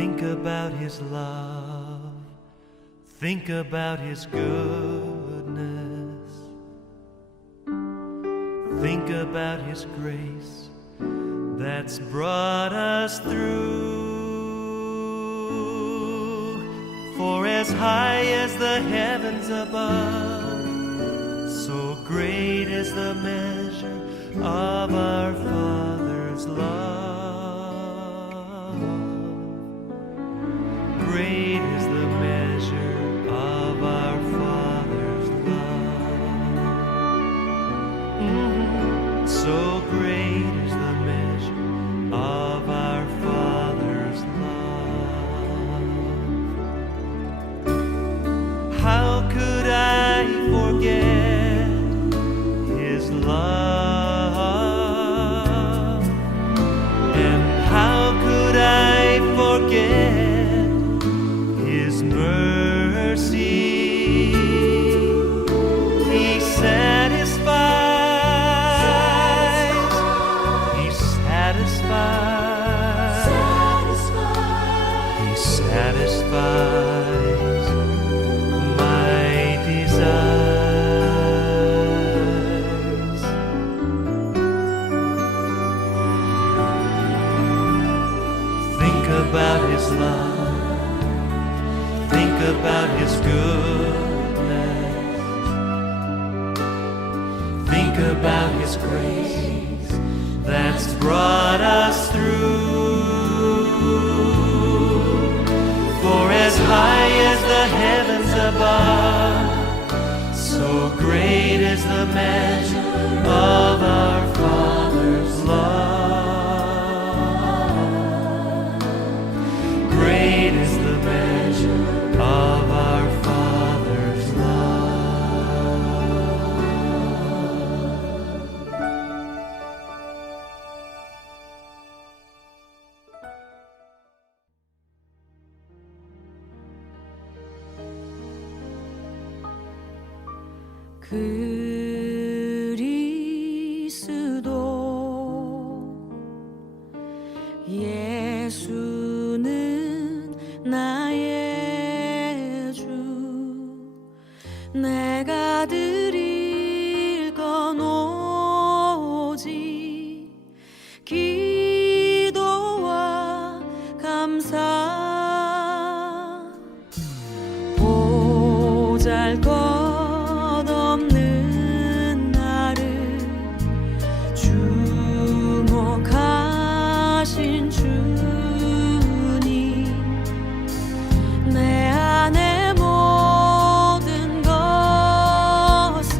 Think about His love, think about His goodness, think about His grace that's brought us through. For as high as the heavens above, so great is the measure of our Father's love. Great is the measure of our Father's love. So great is the measure of our Father's love. How could I forget His love? And how could I forget His mercy? He satisfies, He satisfies, He satisfies my desires. Think about His love, think about His goodness, think about His grace that's brought us through. For as high as the heavens above, so great is the measure of our Father's love. Great is the measure of our Father's 그리스도 예수는 나의 주 내가 드릴 건 오직 기도와 감사 보잘것없는 나를 주목하신 주님 내 안의 모든 것을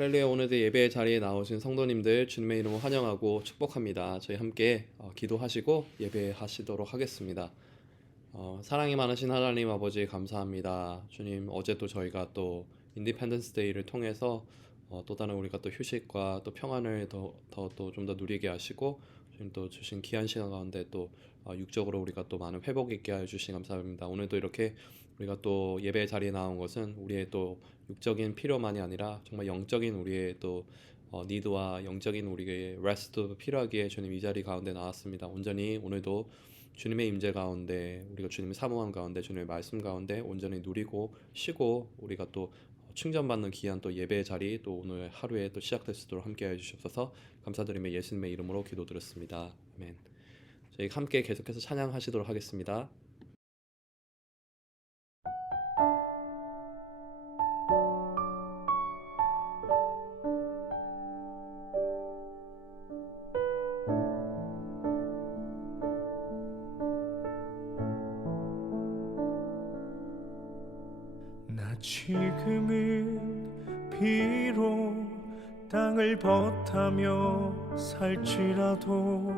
할렐루야. 오늘도 예배 자리에 나오신 성도님들 주님의 이름으로 환영하고 축복합니다. 저희 함께 기도하시고 예배하시도록 하겠습니다. 사랑이 많으신 하나님 아버지 감사합니다. 주님, 어제 또 저희가 또 인디펜던스 데이를 통해서 또 다른 우리가 또 휴식과 또 평안을 더 좀 더 누리게 하시고, 주님 또 주신 귀한 시간 가운데 또 육적으로 우리가 또 많은 회복 있게 해주신 감사합니다. 오늘도 이렇게 우리가 또 예배 자리에 나온 것은 우리의 또 육적인 필요만이 아니라 정말 영적인 우리의 또 니드와 영적인 우리의 레스트도 필요하기에 주님 이 자리 가운데 나왔습니다. 온전히 오늘도 주님의 임재 가운데, 우리가 주님의 사모함 가운데, 주님의 말씀 가운데 온전히 누리고 쉬고 우리가 또 충전받는 귀한 또 예배의 자리, 또 오늘 하루에 또 시작될 수 있도록 함께 해주시옵소서. 감사드리며 예수님의 이름으로 기도드렸습니다. 아멘. 저희 함께 계속해서 찬양하시도록 하겠습니다. 나 지금은 비록 땅을 벗하며 살지라도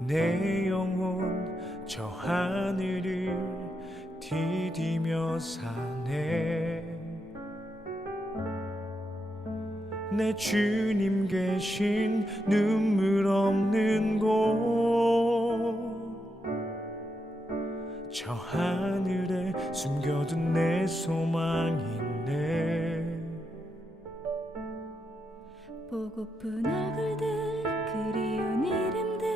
내 영혼 저 하늘을 디디며 사네. 내 주님 계신 눈물 없는 곳, 저 하늘에 숨겨둔 내 소망이 있네. 보고픈 얼굴들 그리운 이름들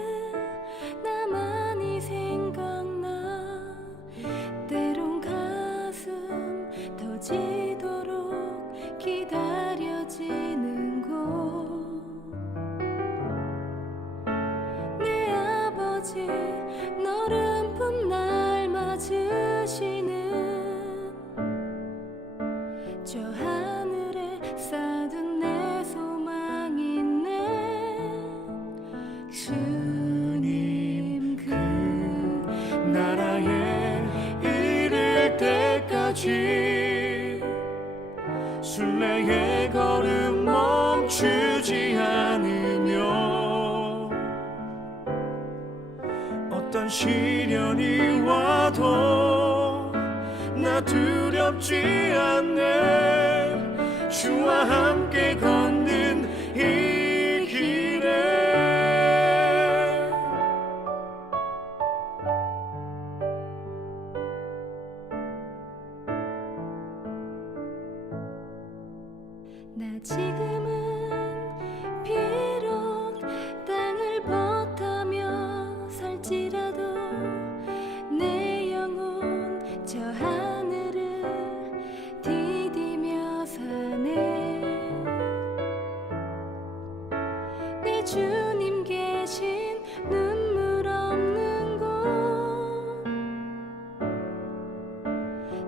나만이 생각나. 때론 가슴 터지도록 기다려지는 곳, 내 아버지 너른 품 날 맞으시는 저 하늘에 쌓둔 내 소망이 있네. 주님 그 나라에 이를 때까지 순례의 걸음 멈추지 않으며, 어떤 시련이 와도 나 두렵지 않네. 주와 함께 걷는 이 길에 나 지금은 비록 땅을 벗하며 살지라도 내 영혼 저 하늘을 디디며 사네. 내 주님 계신 눈물 없는 곳,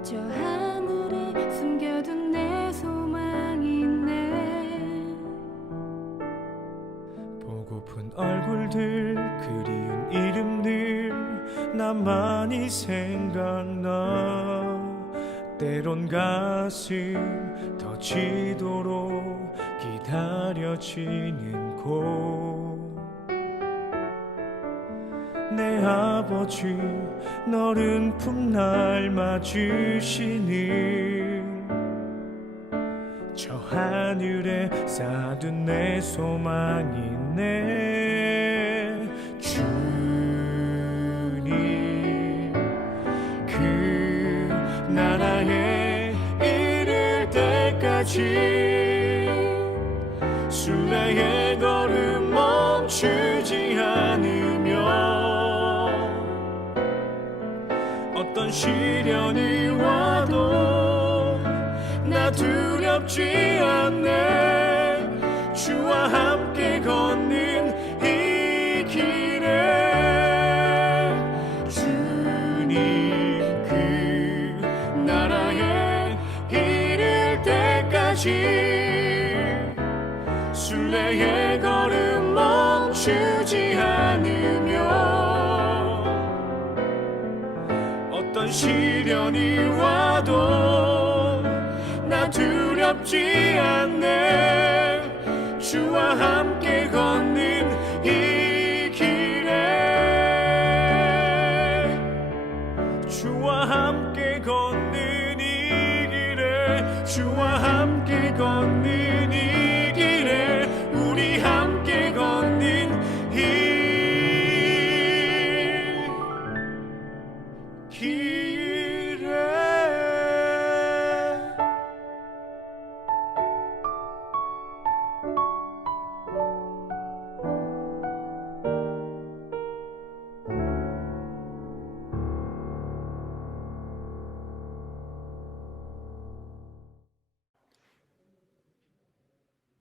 저 하늘에 숨겨둔 내 소망이 있네. 보고픈 얼굴들 그리운 이름들 나만이 생각나. 때론 가슴 터지도록 기다려지는 곳, 내 아버지 너른 품 날 맞으시는 저 하늘에 쌓둔 내 소망이 있네. 주님 그 나라에 이를 때까지 순례의 걸음 멈추지 않으며, 어떤 시련이 와도 나 두렵지 않네. 주와 함께 걷는 이 길에 주님 그 나라에 이를 때까지 순례의 걸음 멈추지 않으며, 어떤 시련이 와도 나 두렵지 두렵지 않네. 주와 함께 걷는 이 길에, 주와 함께 걷는 이 길에, 주와 함께 걷는 이 길에, 우리 함께 걷는 이 길에.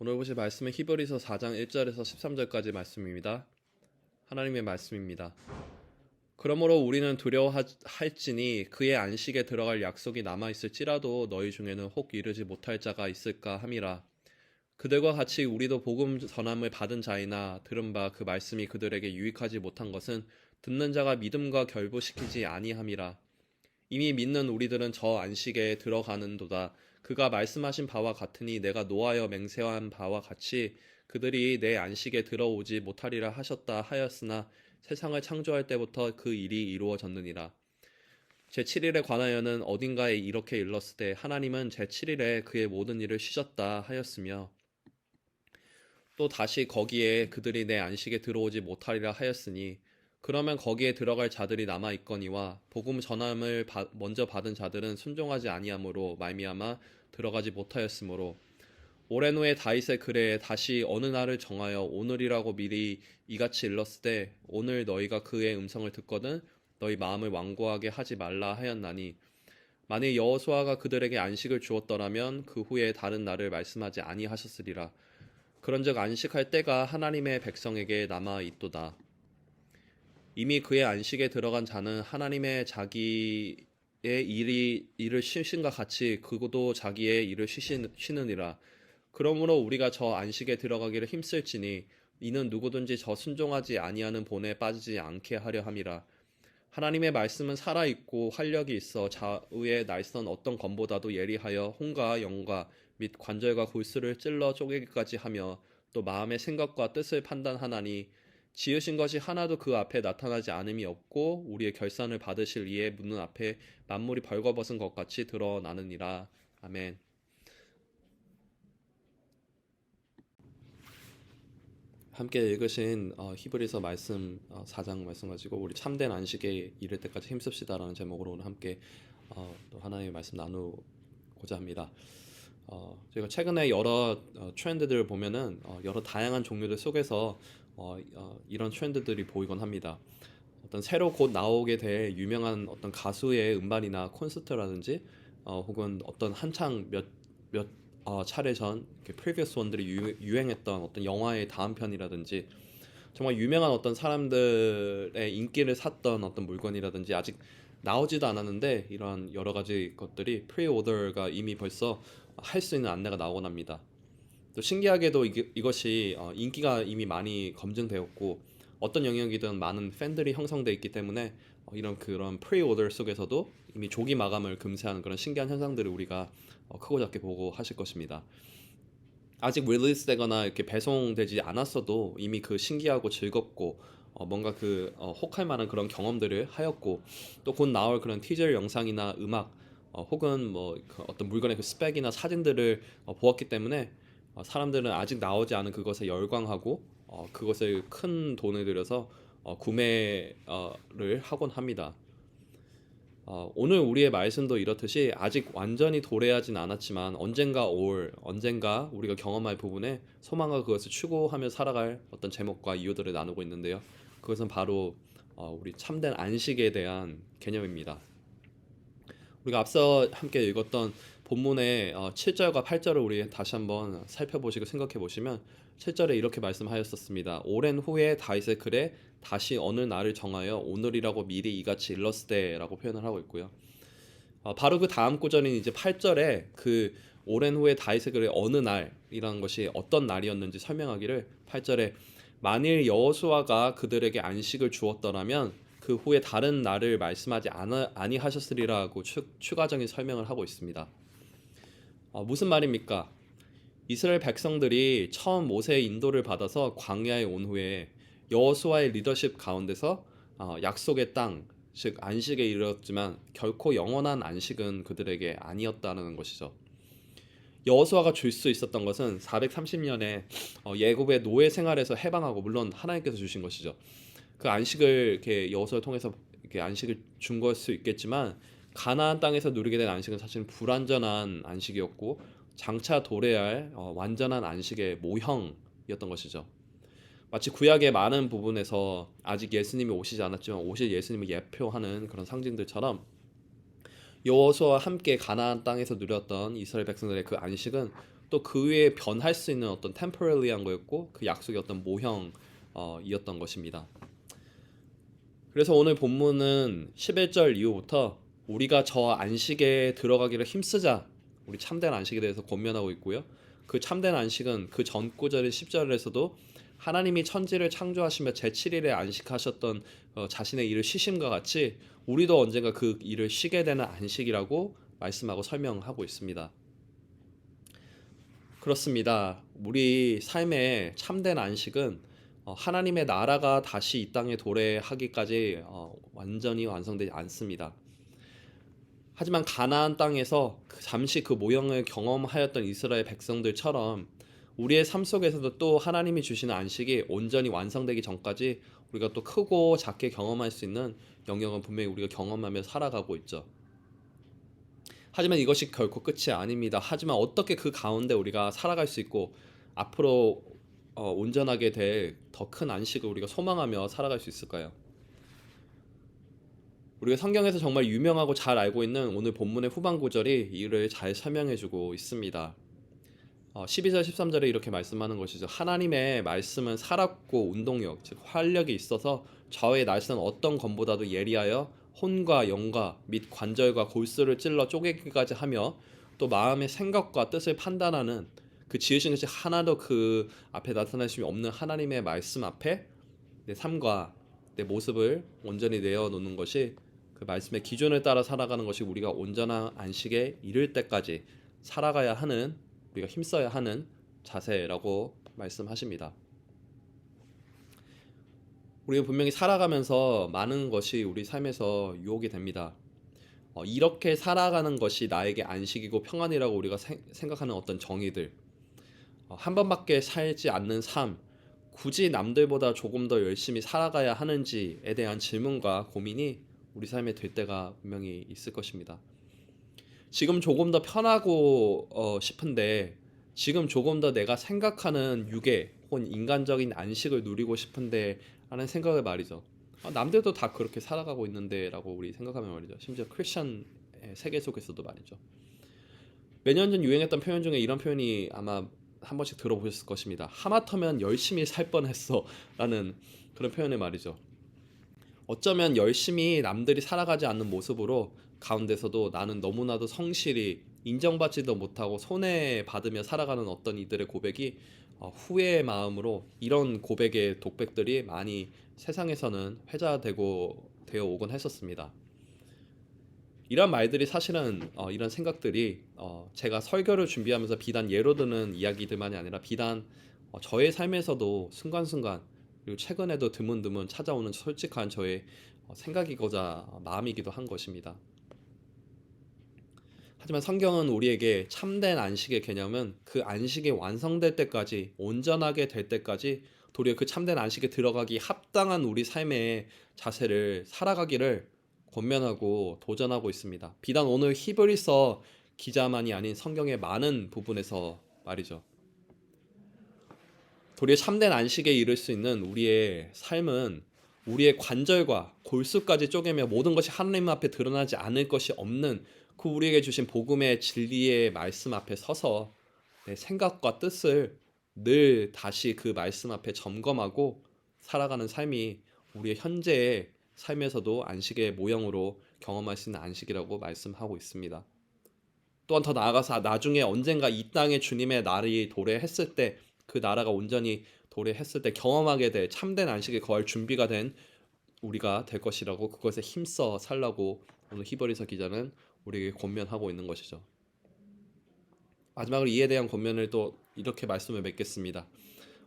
오늘 보실 말씀은 히브리서 4장 1절에서 13절까지 말씀입니다. 하나님의 말씀입니다. 그러므로 우리는 두려워할지니 그의 안식에 들어갈 약속이 남아있을지라도 너희 중에는 혹 이르지 못할 자가 있을까 함이라. 그들과 같이 우리도 복음 전함을 받은 자이나 들은 바 그 말씀이 그들에게 유익하지 못한 것은 듣는 자가 믿음과 결부시키지 아니함이라. 이미 믿는 우리들은 저 안식에 들어가는도다. 그가 말씀하신 바와 같으니 내가 노하여 맹세한 바와 같이 그들이 내 안식에 들어오지 못하리라 하셨다 하였으나 세상을 창조할 때부터 그 일이 이루어졌느니라. 제7일에 관하여는 어딘가에 이렇게 일렀으되 하나님은 제7일에 그의 모든 일을 쉬셨다 하였으며 또 다시 거기에 그들이 내 안식에 들어오지 못하리라 하였으니 그러면 거기에 들어갈 자들이 남아있거니와 복음 전함을 먼저 받은 자들은 순종하지 아니하므로 말미암아 들어가지 못하였으므로 오랜 후에 다윗의 글에 다시 어느 날을 정하여 오늘이라고 미리 이같이 일렀으되 오늘 너희가 그의 음성을 듣거든 너희 마음을 완고하게 하지 말라 하였나니 만일 여호수아가 그들에게 안식을 주었더라면 그 후에 다른 날을 말씀하지 아니하셨으리라. 그런즉 안식할 때가 하나님의 백성에게 남아 있도다. 이미 그의 안식에 들어간 자는 하나님의 자기의 일을 쉬신과 같이 그도 자기의 일을 쉬느니라. 그러므로 우리가 저 안식에 들어가기를 힘쓸지니 이는 누구든지 저 순종하지 아니하는 본에 빠지지 않게 하려 함이라. 하나님의 말씀은 살아있고 활력이 있어 좌우의 날선 어떤 검보다도 예리하여 혼과 영과 및 관절과 골수를 찔러 쪼개기까지 하며 또 마음의 생각과 뜻을 판단하나니 지으신 것이 하나도 그 앞에 나타나지 않음이 없고 우리의 결산을 받으실 이의 문 앞에 만물이 벌거벗은 것 같이 드러나느니라. 아멘. 함께 읽으신 히브리서 말씀 4장 말씀 가지고 우리 참된 안식에 이를 때까지 힘씁시다라는 제목으로 오늘 함께 또 하나님의 말씀 나누고자 합니다. 저희가 최근에 여러 트렌드들을 보면은 여러 다양한 종류들 속에서 이런 트렌드들이 보이곤 합니다. 어떤 새로 곧 나오게 될 유명한 어떤 가수의 음반이나 콘서트라든지 혹은 어떤 한창 몇 차례 전 previous one들이 유행했던 어떤 영화의 다음 편이라든지 정말 유명한 어떤 사람들의 인기를 샀던 어떤 물건이라든지 아직 나오지도 않았는데 이런 여러 가지 것들이 프리오더가 이미 벌써 할 수 있는 안내가 나오곤 합니다. 또 신기하게도 이것이 인기가 이미 많이 검증되었고 어떤 영역이든 많은 팬들이 형성되어 있기 때문에 이런 그런 프리오더 속에서도 이미 조기 마감을 금지하는 그런 신기한 현상들을 우리가 크고 작게 보고 하실 것입니다. 아직 릴리스되거나 이렇게 배송되지 않았어도 이미 그 신기하고 즐겁고 뭔가 그 혹할 만한 그런 경험들을 하였고 또 곧 나올 그런 티저 영상이나 음악 혹은 뭐 그 어떤 물건의 그 스펙이나 사진들을 보았기 때문에 사람들은 아직 나오지 않은 그것에 열광하고 그것을 큰 돈을 들여서 구매를 하곤 합니다. 오늘 우리의 말씀도 이렇듯이 아직 완전히 도래하진 않았지만 언젠가 우리가 경험할 부분에 소망과 그것을 추구하며 살아갈 어떤 제목과 이유들을 나누고 있는데요. 그것은 바로 우리 참된 안식에 대한 개념입니다. 우리가 앞서 함께 읽었던 본문의 7절과 8절을 우리 다시 한번 살펴보시고 생각해 보시면 7절에 이렇게 말씀하였었습니다. 오랜 후에 다윗의 글에 다시 어느 날을 정하여 오늘이라고 미리 이같이 일렀으되 라고 표현을 하고 있고요. 바로 그 다음 구절인 이제 8절에 그 오랜 후에 다윗의 글에 어느 날이라는 것이 어떤 날이었는지 설명하기를 8절에 만일 여호수아가 그들에게 안식을 주었더라면 그 후에 다른 날을 말씀하지 아니하셨으리라고 추가적인 설명을 하고 있습니다. 무슨 말입니까? 이스라엘 백성들이 처음 모세의 인도를 받아서 광야에 온 후에 여호수아의 리더십 가운데서 약속의 땅, 즉 안식에 이르렀지만 결코 영원한 안식은 그들에게 아니었다는 것이죠. 여호수아가 줄 수 있었던 것은 430년에 예굽의 노예 생활에서 해방하고, 물론 하나님께서 주신 것이죠. 그 안식을 이렇게 여호수아를 통해서 이렇게 안식을 준 걸 수 있겠지만, 가나안 땅에서 누리게 된 안식은 사실 불완전한 안식이었고 장차 도래해야 할 완전한 안식의 모형이었던 것이죠. 마치 구약의 많은 부분에서 아직 예수님이 오시지 않았지만 오실 예수님을 예표하는 그런 상징들처럼, 여호수아와 함께 가나안 땅에서 누렸던 이스라엘 백성들의 그 안식은 또 그 위에 변할 수 있는 어떤 템포럴리한 거였고, 그 약속의 어떤 모형이었던 것입니다. 그래서 오늘 본문은 11절 이후부터 우리가 저 안식에 들어가기를 힘쓰자, 우리 참된 안식에 대해서 권면하고 있고요. 그 참된 안식은 그 전 구절인 10절에서도 하나님이 천지를 창조하시며 제7일에 안식하셨던 자신의 일을 쉬심과 같이 우리도 언젠가 그 일을 쉬게 되는 안식이라고 말씀하고 설명하고 있습니다. 그렇습니다. 우리 삶의 참된 안식은 하나님의 나라가 다시 이 땅에 도래하기까지 완전히 완성되지 않습니다. 하지만 가나안 땅에서 잠시 그 모형을 경험하였던 이스라엘 백성들처럼 우리의 삶 속에서도 또 하나님이 주시는 안식이 온전히 완성되기 전까지 우리가 또 크고 작게 경험할 수 있는 영역은 분명히 우리가 경험하며 살아가고 있죠. 하지만 이것이 결코 끝이 아닙니다. 하지만 어떻게 그 가운데 우리가 살아갈 수 있고 앞으로 온전하게 될 더 큰 안식을 우리가 소망하며 살아갈 수 있을까요? 우리가 성경에서 정말 유명하고 잘 알고 있는 오늘 본문의 후반 구절이 이를 잘 설명해주고 있습니다. 12절 13절에 이렇게 말씀하는 것이죠. 하나님의 말씀은 살았고 운동력, 즉 활력이 있어서 좌우의 날선 어떤 검보다도 예리하여 혼과 영과 및 관절과 골수를 찔러 쪼개기까지 하며 또 마음의 생각과 뜻을 판단하는, 그 지으신 것이 하나도 그 앞에 나타나심이 없는 하나님의 말씀 앞에 내 삶과 내 모습을 온전히 내어놓는 것이, 그 말씀의 기준을 따라 살아가는 것이 우리가 온전한 안식에 이를 때까지 살아가야 하는, 우리가 힘써야 하는 자세라고 말씀하십니다. 우리가 분명히 살아가면서 많은 것이 우리 삶에서 유혹이 됩니다. 이렇게 살아가는 것이 나에게 안식이고 평안이라고 우리가 생각하는 어떤 정의들, 한 번밖에 살지 않는 삶, 굳이 남들보다 조금 더 열심히 살아가야 하는지에 대한 질문과 고민이 우리 삶에 될 때가 분명히 있을 것입니다. 지금 조금 더 편하고 싶은데, 지금 조금 더 내가 생각하는 유괴 혹은 인간적인 안식을 누리고 싶은데 하는 생각을 말이죠. 남들도 다 그렇게 살아가고 있는데 라고 우리 생각하면 말이죠. 심지어 크리스천의 세계 속에서도 말이죠. 몇 년 전 유행했던 표현 중에 이런 표현이 아마 한 번씩 들어보셨을 것입니다. 하마터면 열심히 살 뻔했어 라는 그런 표현의 말이죠. 어쩌면 열심히 남들이 살아가지 않는 모습으로 가운데서도 나는 너무나도 성실히 인정받지도 못하고 손해받으며 살아가는 어떤 이들의 고백이 후회의 마음으로, 이런 고백의 독백들이 많이 세상에서는 되어 오곤 했었습니다. 이런 말들이 사실은 이런 생각들이 제가 설교를 준비하면서 비단 예로 드는 이야기들만이 아니라 비단 저의 삶에서도 순간순간, 그리고 최근에도 드문드문 찾아오는 솔직한 저의 생각이고자 마음이기도 한 것입니다. 하지만 성경은 우리에게 참된 안식의 개념은 그 안식이 완성될 때까지, 온전하게 될 때까지 도리어 그 참된 안식에 들어가기 합당한 우리 삶의 자세를 살아가기를 권면하고 도전하고 있습니다. 비단 오늘 히브리서 기자만이 아닌 성경의 많은 부분에서 말이죠. 도리어 참된 안식에 이를 수 있는 우리의 삶은 우리의 관절과 골수까지 쪼개며 모든 것이 하나님 앞에 드러나지 않을 것이 없는 그 우리에게 주신 복음의 진리의 말씀 앞에 서서 내 생각과 뜻을 늘 다시 그 말씀 앞에 점검하고 살아가는 삶이 우리의 현재의 삶에서도 안식의 모형으로 경험할 수 있는 안식이라고 말씀하고 있습니다. 또한 더 나아가서 나중에 언젠가 이 땅에 주님의 날이 도래했을 때, 그 나라가 온전히 도래했을 때 경험하게 될 참된 안식에 거할 준비가 된 우리가 될 것이라고, 그것에 힘써 살라고 오늘 히브리서 기자는 우리에게 권면하고 있는 것이죠. 마지막으로 이에 대한 권면을 또 이렇게 말씀을 맺겠습니다.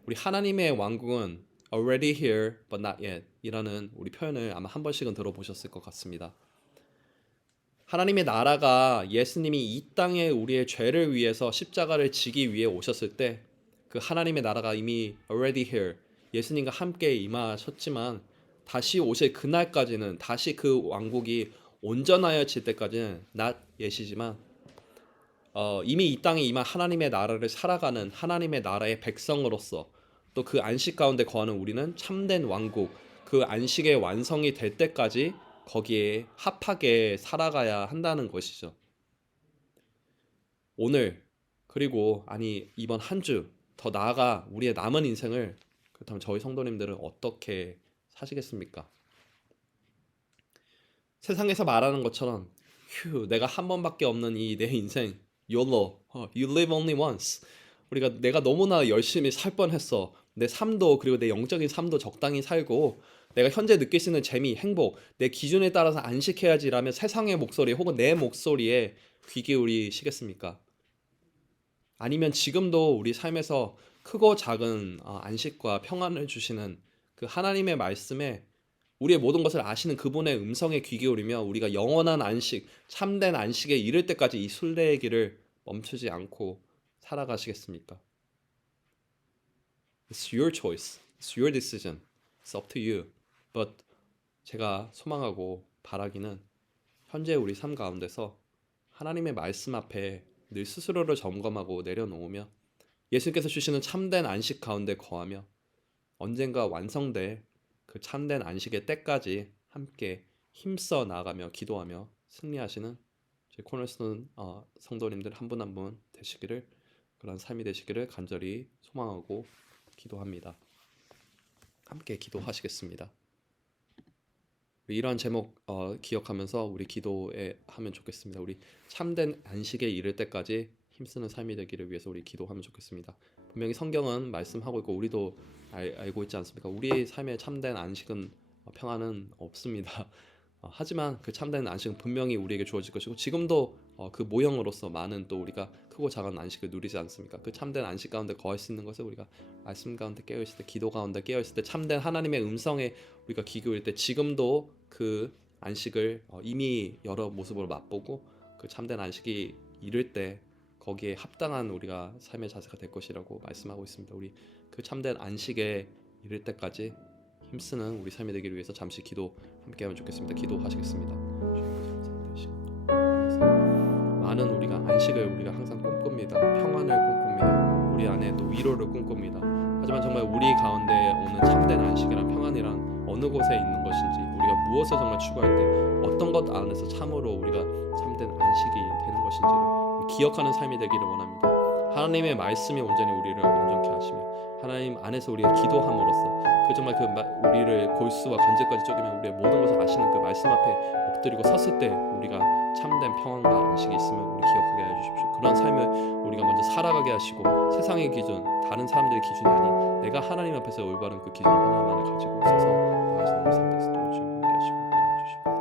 우리 하나님의 왕국은 already here but not yet 이라는 우리 표현을 아마 한 번씩은 들어보셨을 것 같습니다. 하나님의 나라가 예수님이 이 땅에 우리의 죄를 위해서 십자가를 지기 위해 오셨을 때 그 하나님의 나라가 이미 already here 예수님과 함께 임하셨지만 다시 오실 그날까지는 다시 그 왕국이 온전하여질 때까지는 not yet이지만 이미 이 땅에 임한 하나님의 나라를 살아가는 하나님의 나라의 백성으로서 또 그 안식 가운데 거하는 우리는 참된 왕국 그 안식의 완성이 될 때까지 거기에 합하게 살아가야 한다는 것이죠. 오늘 그리고 이번 한 주 더 나아가 우리의 남은 인생을 그렇다면 저희 성도님들은 어떻게 사시겠습니까? 세상에서 말하는 것처럼 내가 한 번밖에 없는 이 내 인생 YOLO, you live only once. 내가 너무나 열심히 살 뻔했어. 내 삶도 그리고 내 영적인 삶도 적당히 살고 내가 현재 느낄 수 있는 재미, 행복, 내 기준에 따라서 안식해야지라면 세상의 목소리 혹은 내 목소리에 귀 기울이시겠습니까? 아니면 지금도 우리 삶에서 크고 작은 안식과 평안을 주시는 그 하나님의 말씀에 우리의 모든 것을 아시는 그분의 음성에 귀 기울이며 우리가 영원한 안식, 참된 안식에 이를 때까지 이 순례의 길을 멈추지 않고 살아가시겠습니까? It's your choice. It's your decision. It's up to you. But 제가 소망하고 바라기는 현재 우리 삶 가운데서 하나님의 말씀 앞에 늘 스스로를 점검하고 내려놓으며 예수님께서 주시는 참된 안식 가운데 거하며 언젠가 완성될 그 참된 안식의 때까지 함께 힘써 나아가며 기도하며 승리하시는 저희 코너스톤 성도님들 한 분 한 분 되시기를 그런 삶이 되시기를 간절히 소망하고 기도합니다. 함께 기도하시겠습니다. 이러한 제목 기억하면서 우리 기도에 하면 좋겠습니다. 우리 참된 안식에 이를 때까지 힘쓰는 삶이 되기를 위해서 우리 기도하면 좋겠습니다. 분명히 성경은 말씀하고 있고 우리도 알고 있지 않습니까? 우리의 삶에 참된 안식은 평안은 없습니다. 하지만 그 참된 안식은 분명히 우리에게 주어질 것이고 지금도 그 모형으로서 많은 또 우리가 크고 작은 안식을 누리지 않습니까? 그 참된 안식 가운데 거할 수 있는 것을 우리가 말씀 가운데 깨어있을 때 기도 가운데 깨어있을 때 참된 하나님의 음성에 우리가 귀 기울일 때 지금도 그 안식을 이미 여러 모습으로 맛보고 그 참된 안식이 이를 때 거기에 합당한 우리가 삶의 자세가 될 것이라고 말씀하고 있습니다. 우리 그 참된 안식에 이를 때까지 힘쓰는 우리 삶이 되기를 위해서 잠시 기도 함께하면 좋겠습니다. 기도하시겠습니다. 많은 우리가 안식을 우리가 항상 꿈꿉니다. 평안을 꿈꿉니다. 우리 안에 또 위로를 꿈꿉니다. 하지만 정말 우리 가운데 오는 참된 안식이란 평안이란 어느 곳에 있는 것인지 우리가 무엇을 정말 추구할 때 어떤 것 안에서 참으로 우리가 참된 안식이 되는 것인지를 기억하는 삶이 되기를 원합니다. 하나님의 말씀이 온전히 우리를 온전케 하시며 하나님 안에서 우리가 기도함으로써 정말 우리를 골수와 관절까지 쪼개며 우리의 모든 것을 아시는 그 말씀 앞에 엎드리고 섰을 때 우리가 참된 평안과 안식이 있음을 우리 기억하게 해주십시오. 그런 삶을 우리가 먼저 살아가게 하시고 세상의 기준, 다른 사람들의 기준이 아닌 내가 하나님 앞에서 올바른 그 기준 하나만을 가지고 있어서 나아가시는 우리 삶 되시도록 주님 함께 하시고 도와주십시오.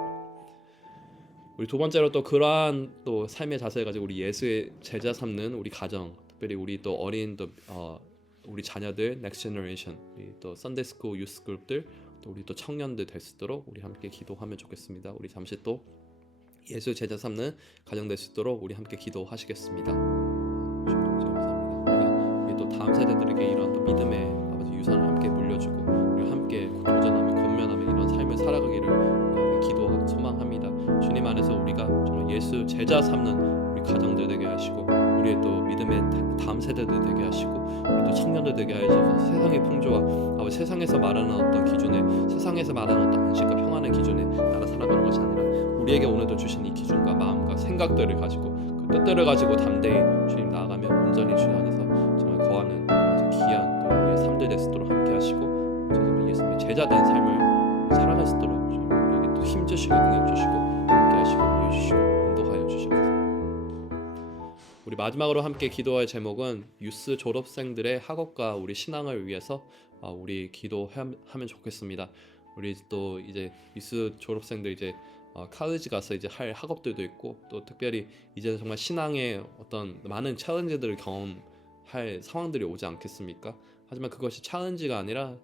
우리 두 번째로 또 그러한 또 삶의 자세를 가지고 우리 예수의 제자 삼는 우리 가정, 특별히 우리 또 어린 또 우리 자녀들 넥스트 제너레이션, 우리 또 선데이 스쿨 유스 그룹들, 또 우리 또 청년들 될 수 있도록 우리 함께 기도하면 좋겠습니다. 우리 잠시 또 예수 제자 삼는 가정 될 수 있도록 우리 함께 기도하시겠습니다. 감사합니다. 우리 또 다음 세대들에게 이런 또 믿음의 아버지 유산을 함께 물려주고 우리 함께 도전하며 건면하며 이런 삶을 살아가기를 우리 함께 기도하고 소망합니다. 주님 안에서 우리가 정말 예수 제자 삼는 우리 가정들 되게 하시고 우리의 또 믿음의 다음 세대들 되게 하시고 우리 또 청년들 되게 하셔서 세상의 풍조와 아버지 세상에서 말하는 어떤 기준에 세상에서 말하는 어떤 안식과 평안의 기준에 따라 살아가는 것이 아니라 우리에게 오늘도 주신 이 기준과 마음과 생각들을 가지고 그 뜻들을 가지고 담대히 주님 나아가며 온전히 주님 안에서 정말 거하는 귀한 또 우리의 삶들 될 수 있도록 함께 하시고 정말 예수님의 제자된 삶을 살아갈 수 있도록 주님 우리에게 또 힘 주시고 능력 주시고 함께 하시고 이해 주시고 인도하여 주시옵소서. 우리 마지막으로 함께 기도할 제목은 유스 졸업생들의 학업과 우리 신앙을 위해서 우리 기도하면 좋겠습니다. 우리 또 이제 유스 졸업생들 이제 칼리지 가서 이제 할 학업들도 있고 또 특별히 이제 정말 신앙의 어떤 많은 챌린지들을 경험할 상황들이 오지 않겠습니까? 하지만 그것이 챌린지가 아니라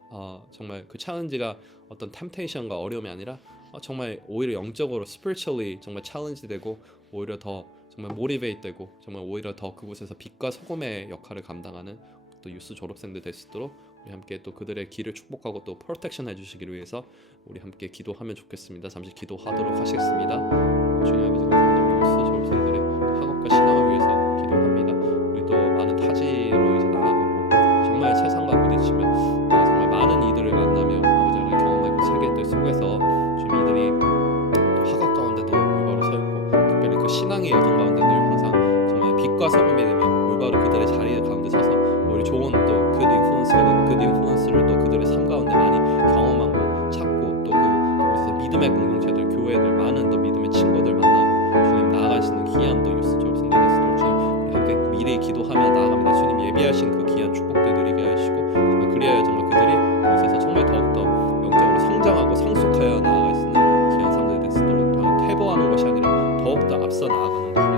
정말 그 챌린지가 어떤 템테이션과 어려움이 아니라 정말 오히려 영적으로 spiritually 정말 챌린지 되고 오히려 더 정말 모티베이트 되고 정말 오히려 더 그곳에서 빛과 소금의 역할을 감당하는 또 유스 졸업생들 될 수 있도록 우리 함께 또 그들의 길을 축복하고 또 프로텍션 해주시기를 위해서 우리 함께 기도하면 좋겠습니다. 잠시 기도하도록 하시겠습니다. 주님 아버지 감사합니다. 우리 유스 졸업생들의 학업과 신앙을 위해서 기도합니다. 우리 또 많은 타지로 이제 나아가고 정말 세상과 부딪히며 정말 많은 이들을 만나며 아버지를 경험하고 세계들 속에서 주님 이들이 학업 가운데도 올바로 서 있고 특별히 그 신앙의 여정 가운데 늘 항상 정말 빛과 소금이 되며 올바로 그들의 자리 가운데 서서 우리 좋은 또 그 인플루언스를 또 그들의 삶 가운데 많이 경험하고 찾고 또 그곳에서 믿음의 공동체들, 교회들, 많은 또 믿음의 친구들 만나고 주님 나아갈 수 있는 귀한 또 유스 졸업생들 됐을 주님 우리 함께 미리 기도하며 나아갑니다. 주님 예비하신 그 귀한 축복들 누리게 하시고 정말 그리하여 정말 그들이 그곳에서 정말 더욱더 영적으로 성장하고 성숙하여 나아갈 수 있는 귀한 삶들이 됐을 때 퇴보하는 것이 아니라 더욱더 앞서 나아가는 귀한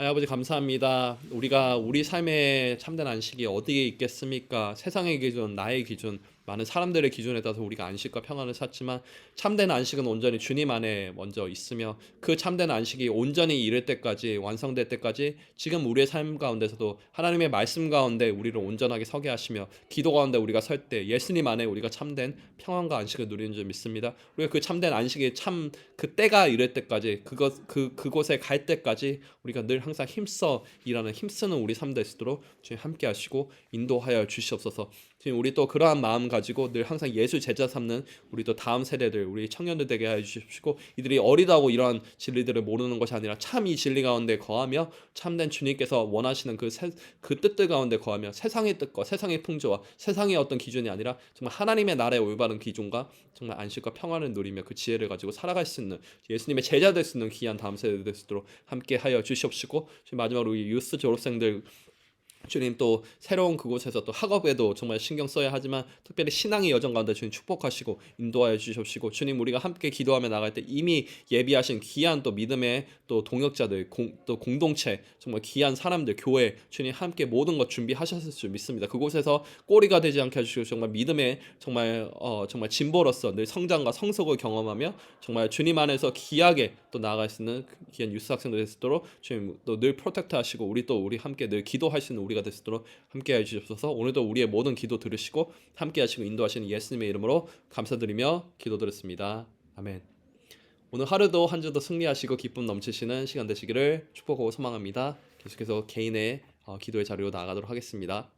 아버지 감사합니다. 우리가 우리 삶의 참된 안식이 어디에 있겠습니까? 세상의 기준, 나의 기준, 많은 사람들의 기준에 따라서 우리가 안식과 평안을 찾지만 참된 안식은 온전히 주님 안에 먼저 있으며 그 참된 안식이 온전히 이를 때까지 완성될 때까지 지금 우리의 삶 가운데서도 하나님의 말씀 가운데 우리를 온전하게 서게 하시며 기도 가운데 우리가 설 때 예수님 안에 우리가 참된 평안과 안식을 누리는 줄 믿습니다. 우리가 그 참된 안식이 참 그 때가 이를 때까지 그곳에 갈 때까지 우리가 늘 항상 힘써 일하는 힘쓰는 우리 삶 될 수 있도록 주님 함께 하시고 인도하여 주시옵소서. 주님 우리 또 그러한 마음 가지고 늘 항상 예수 제자 삼는 우리 또 다음 세대들 우리 청년들 되게 하여 주십시고 이들이 어리다고 이러한 진리들을 모르는 것이 아니라 참 이 진리 가운데 거하며 참된 주님께서 원하시는 그 뜻들 가운데 거하며 세상의 뜻과 세상의 풍조와 세상의 어떤 기준이 아니라 정말 하나님의 나라의 올바른 기준과 정말 안식과 평안을 누리며 그 지혜를 가지고 살아갈 수 있는 예수님의 제자 될 수 있는 귀한 다음 세대 될 수 있도록 함께 하여 주시옵시고 마지막으로 우리 유스 졸업생들 주님 또 새로운 그곳에서 또 학업에도 정말 신경 써야 하지만 특별히 신앙의 여정 가운데 주님 축복하시고 인도하여 주시옵시고 주님 우리가 함께 기도하며 나갈 때 이미 예비하신 귀한 또 믿음의 또 동역자들 또 공동체 정말 귀한 사람들 교회 주님 함께 모든 것 준비하셨을 줄 믿습니다. 그곳에서 꼬리가 되지 않게 해주시고 정말 믿음의 정말 진보로서 늘 성장과 성숙을 경험하며 정말 주님 안에서 귀하게 또 나아갈 수 있는 귀한 유스 학생들 될 수 있도록 주님 또 늘 프로텍트 하시고 우리 함께 늘 기도할 수 있는 우리가 될 수 있도록 함께 해주셔서 오늘도 우리의 모든 기도 들으시고 함께 하시고 인도하시는 예수님의 이름으로 감사드리며 기도드렸습니다. 아멘. 오늘 하루도 한 주도 승리하시고 기쁨 넘치시는 시간 되시기를 축복하고 소망합니다. 계속해서 개인의 기도의 자리로 나아가도록 하겠습니다.